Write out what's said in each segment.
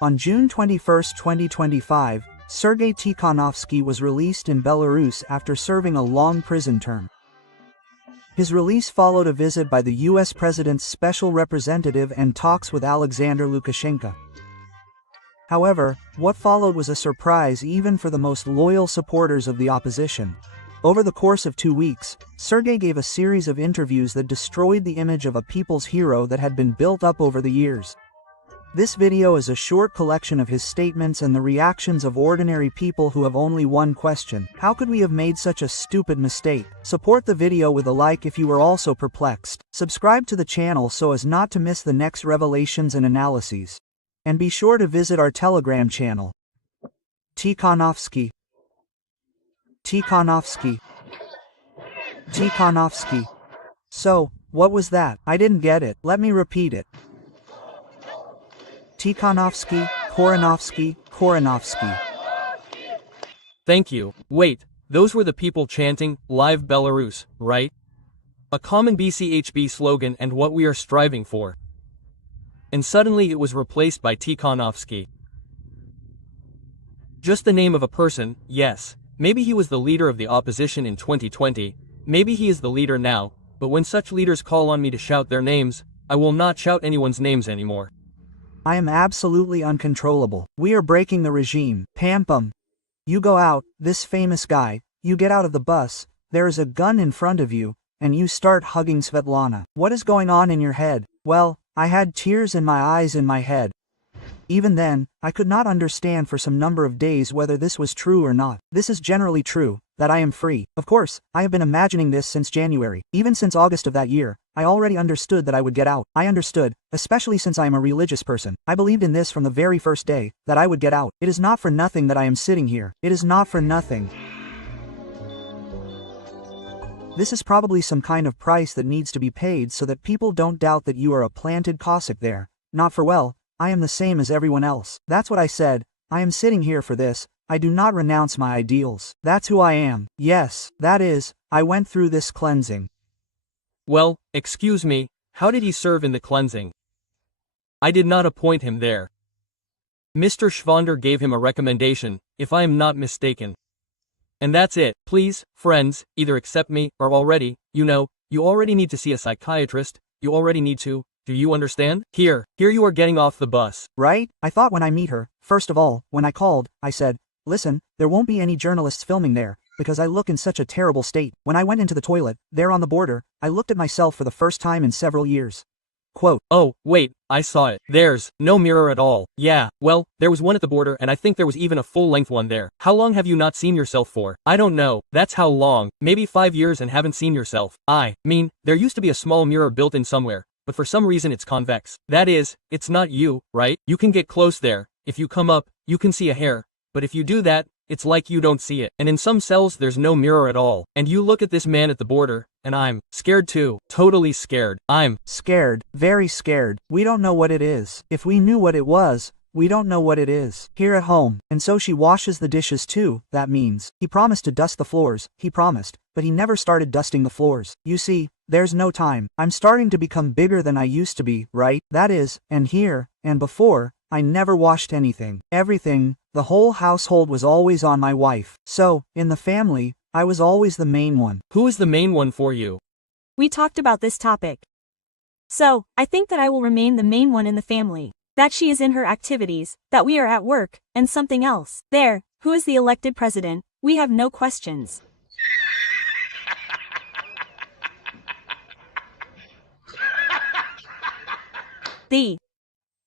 On June 21, 2025, Sergei Tikhonovsky was released in Belarus after serving a long prison term. His release followed a visit by the U.S. President's special representative and talks with Alexander Lukashenko. However, what followed was a surprise even for the most loyal supporters of the opposition. Over the course of 2 weeks, Sergei gave a series of interviews that destroyed the image of a people's hero that had been built up over the years. This video is a short collection of his statements and the reactions of ordinary people who have only one question: how could we have made such a stupid mistake? Support the video with a like if you were also perplexed. Subscribe to the channel so as not to miss the next revelations and analyses. And be sure to visit our Telegram channel. Tikhonovsky. Tikhonovsky. Tikhonovsky. So, what was that? I didn't get it. Let me repeat it. Tikhonovsky, Koronovsky, Koronovsky. Thank you. Wait, those were the people chanting, Live Belarus, right? A common BCHB slogan and what we are striving for. And suddenly it was replaced by Tikhonovsky. Just the name of a person, yes. Maybe he was the leader of the opposition in 2020, maybe he is the leader now, but when such leaders call on me to shout their names, I will not shout anyone's names anymore. I am absolutely uncontrollable. We are breaking the regime. Pam pum. You go out, this famous guy, you get out of the bus, there is a gun in front of you, and you start hugging Svetlana. What is going on in your head? Well, I had tears in my eyes in my head. Even then, I could not understand for some number of days whether this was true or not. This is generally true, that I am free. Of course, I have been imagining this since January. Even since August of that year, I already understood that I would get out. I understood, especially since I am a religious person. I believed in this from the very first day, that I would get out. It is not for nothing that I am sitting here. It is not for nothing. This is probably some kind of price that needs to be paid so that people don't doubt that you are a planted Cossack there. Not for well, I am the same as everyone else. That's what I said. I am sitting here for this. I do not renounce my ideals. That's who I am. Yes, that is, I went through this cleansing. Well, excuse me, how did he serve in the cleansing? I did not appoint him there. Mr. Schwander gave him a recommendation, if I am not mistaken. And that's it. Please, friends, either accept me, or already, you already need to see a psychiatrist, you already need to. Do you understand? Here you are getting off the bus. Right? I thought when I meet her, first of all, when I called, I said, listen, there won't be any journalists filming there, because I look in such a terrible state. When I went into the toilet, there on the border, I looked at myself for the first time in several years. Quote, oh, wait, I saw it. There's no mirror at all. Yeah, well, there was one at the border and I think there was even a full-length one there. How long have you not seen yourself for? I don't know. That's how long. Maybe 5 years and haven't seen yourself. I mean, there used to be a small mirror built in somewhere, but for some reason it's convex. That is, it's not you, right? You can get close there. If you come up, you can see a hair. But if you do that, it's like you don't see it. And in some cells there's no mirror at all. And you look at this man at the border, and I'm scared too. Totally scared. I'm scared. Very scared. We don't know what it is. If we knew what it was, we don't know what it is. Here at home. And so she washes the dishes too, that means. He promised to dust the floors, he promised, but he never started dusting the floors. You see, there's no time. I'm starting to become bigger than I used to be, right? That is, and here, and before, I never washed anything. Everything, the whole household was always on my wife. So, in the family, I was always the main one. Who is the main one for you? We talked about this topic. So, I think that I will remain the main one in the family. That she is in her activities, that we are at work, and something else. There, who is the elected president? We have no questions. The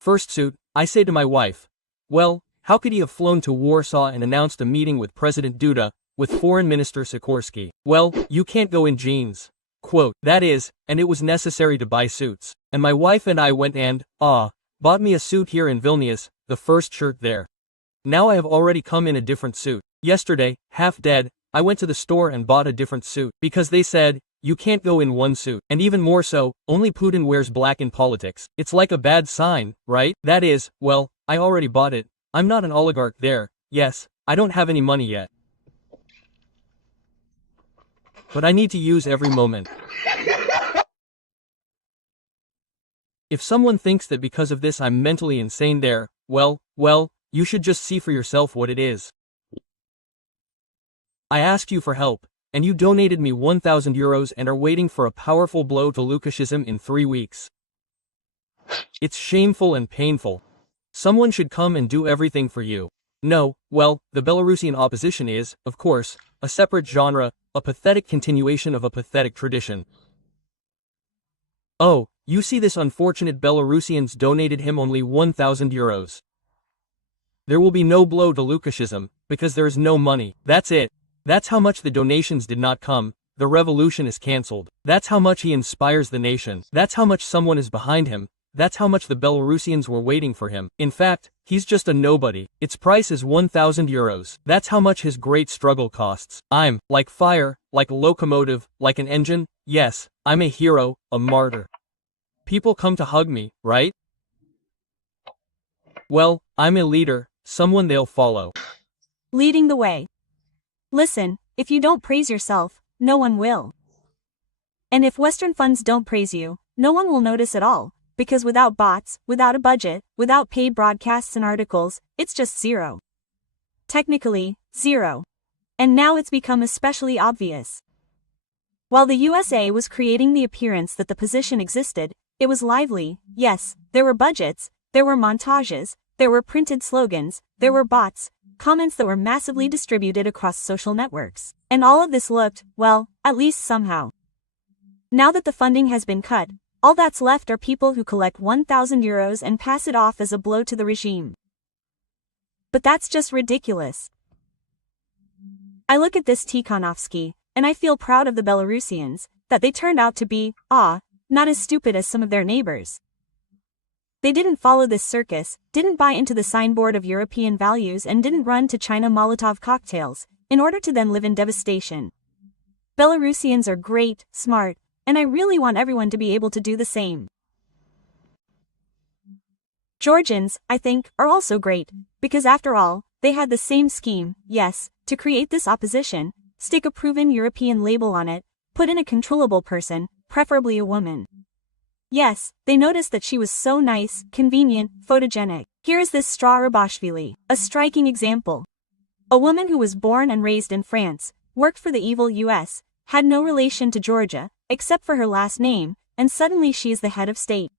first suit, I say to my wife. Well, how could he have flown to Warsaw and announced a meeting with President Duda, with Foreign Minister Sikorsky? Well, you can't go in jeans. Quote, that is, and it was necessary to buy suits. And my wife and I went and, bought me a suit here in Vilnius, the first shirt there. Now I have already come in a different suit. Yesterday, half dead, I went to the store and bought a different suit, because they said, you can't go in one suit. And even more so, only Putin wears black in politics. It's like a bad sign, right? That is, well, I already bought it. I'm not an oligarch there. Yes, I don't have any money yet. But I need to use every moment. If someone thinks that because of this I'm mentally insane there, well, you should just see for yourself what it is. I asked you for help, and you donated me 1,000 euros and are waiting for a powerful blow to Lukashism in 3 weeks. It's shameful and painful. Someone should come and do everything for you. No, well, the Belarusian opposition is, of course, a separate genre, a pathetic continuation of a pathetic tradition. Oh, you see, this unfortunate Belarusians donated him only 1,000 euros. There will be no blow to Lukashism, because there is no money. That's it. That's how much the donations did not come. The revolution is cancelled. That's how much he inspires the nation. That's how much someone is behind him. That's how much the Belarusians were waiting for him. In fact, he's just a nobody. Its price is 1,000 euros. That's how much his great struggle costs. I'm, like fire, like a locomotive, like an engine. Yes, I'm a hero, a martyr. People come to hug me, right? Well, I'm a leader, someone they'll follow. Leading the way. Listen, if you don't praise yourself, no one will. And if Western funds don't praise you, no one will notice at all, because without bots, without a budget, without paid broadcasts and articles, it's just zero. Technically, zero. And now it's become especially obvious. While the USA was creating the appearance that the position existed, it was lively. Yes, there were budgets, there were montages, there were printed slogans, there were bots, comments that were massively distributed across social networks. And all of this looked, well, at least somehow. Now that the funding has been cut, all that's left are people who collect 1,000 euros and pass it off as a blow to the regime. But that's just ridiculous. I look at this Tikhanovsky, and I feel proud of the Belarusians, that they turned out to be, not as stupid as some of their neighbors. They didn't follow this circus, didn't buy into the signboard of European values, and didn't run to China Molotov cocktails, in order to then live in devastation. Belarusians are great, smart, and I really want everyone to be able to do the same. Georgians, I think, are also great, because after all, they had the same scheme, yes, to create this opposition, stick a proven European label on it, put in a controllable person, preferably a woman. Yes, they noticed that she was so nice, convenient, photogenic. Here is this Stra Rabashvili, a striking example. A woman who was born and raised in France, worked for the evil US, had no relation to Georgia, except for her last name, and suddenly she is the head of state.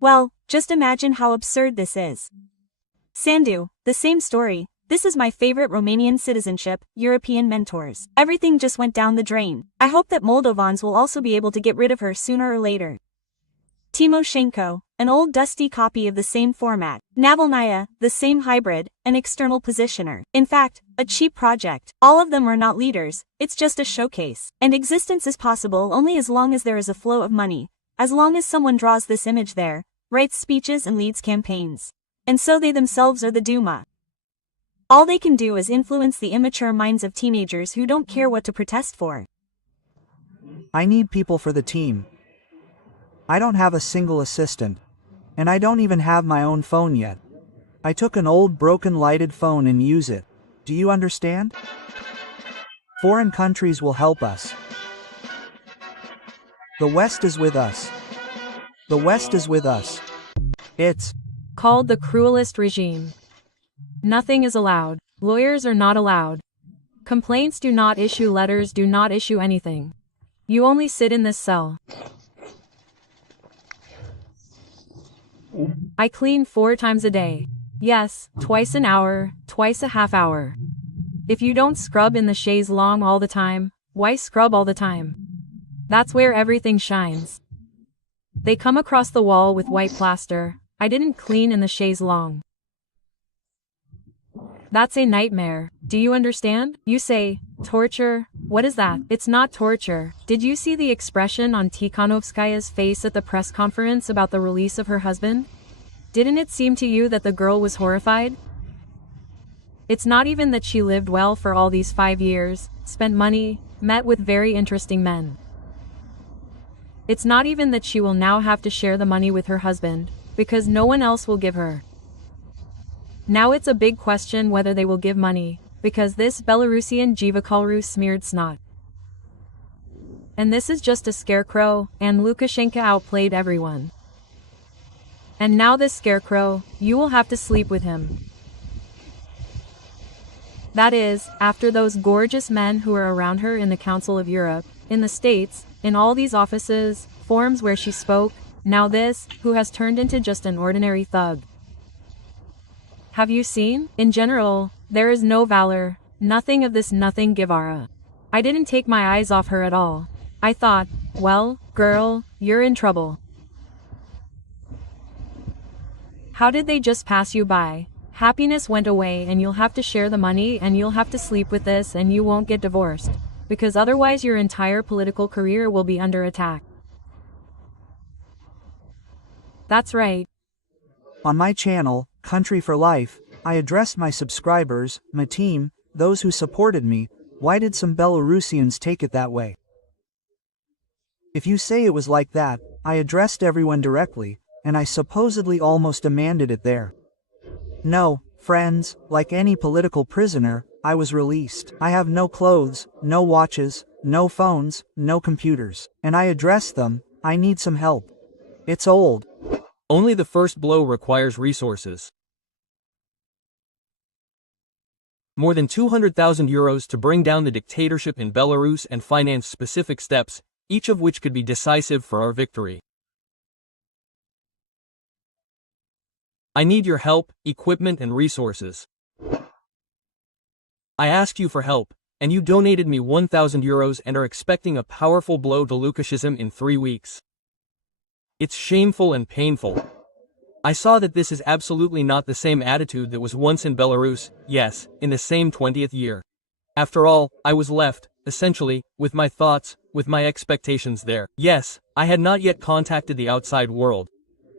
Well, just imagine how absurd this is. Sandu, the same story. This is my favorite Romanian citizenship, European mentors. Everything just went down the drain. I hope that Moldovans will also be able to get rid of her sooner or later. Timoshenko, an old dusty copy of the same format. Navalnaya, the same hybrid, an external positioner. In fact, a cheap project. All of them are not leaders, it's just a showcase. And existence is possible only as long as there is a flow of money, as long as someone draws this image there, writes speeches and leads campaigns. And so they themselves are the Duma. All they can do is influence the immature minds of teenagers who don't care what to protest for. I need people for the team. I don't have a single assistant. And I don't even have my own phone yet. I took an old broken lighted phone and use it. Do you understand? Foreign countries will help us. The West is with us. The West is with us. It's called the cruelest regime. Nothing is allowed. Lawyers are not allowed. Complaints do not issue, letters do not issue anything. You only sit in this cell. I clean 4 times a day. Yes, twice an hour, twice a half hour. If you don't scrub in the chaise longue all the time, why scrub all the time? That's where everything shines. They come across the wall with white plaster. I didn't clean in the chaise longue. That's a nightmare. Do you understand? You say, torture? What is that? It's not torture. Did you see the expression on Tikhanovskaya's face at the press conference about the release of her husband? Didn't it seem to you that the girl was horrified? It's not even that she lived well for all these 5 years, spent money, met with very interesting men. It's not even that she will now have to share the money with her husband, because no one else will give her. Now it's a big question whether they will give money, because this Belarusian Jivakalru smeared snot. And this is just a scarecrow, and Lukashenko outplayed everyone. And now this scarecrow, you will have to sleep with him. That is, after those gorgeous men who were around her in the Council of Europe, in the States, in all these offices, forums where she spoke, now this, who has turned into just an ordinary thug. Have you seen? In general, there is no valor, nothing of this nothing Guevara. I didn't take my eyes off her at all. I thought, well, girl, you're in trouble. How did they just pass you by? Happiness went away and you'll have to share the money and you'll have to sleep with this and you won't get divorced. Because otherwise your entire political career will be under attack. That's right. On my channel, Country for Life, I addressed my subscribers, my team, those who supported me. Why did some Belarusians take it that way? If you say it was like that, I addressed everyone directly, and I supposedly almost demanded it there. No, friends, like any political prisoner, I was released. I have no clothes, no watches, no phones, no computers. And I addressed them, I need some help. It's old. Only the first blow requires resources. More than 200,000 euros to bring down the dictatorship in Belarus and finance specific steps, each of which could be decisive for our victory. I need your help, equipment and resources. I asked you for help, and you donated me 1,000 euros and are expecting a powerful blow to Lukashism in 3 weeks. It's shameful and painful. I saw that this is absolutely not the same attitude that was once in Belarus, yes, in the same 20th year. After all, I was left, essentially, with my thoughts, with my expectations there. Yes, I had not yet contacted the outside world.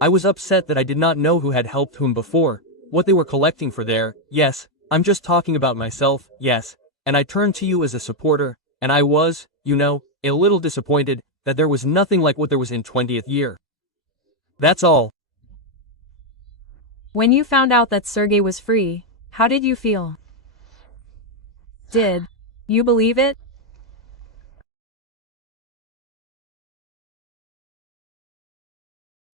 I was upset that I did not know who had helped whom before, what they were collecting for there, yes, I'm just talking about myself, yes, and I turned to you as a supporter, and I was, you know, a little disappointed that there was nothing like what there was in 20th year. That's all. When you found out that Sergey was free, how did you feel? Did you believe it?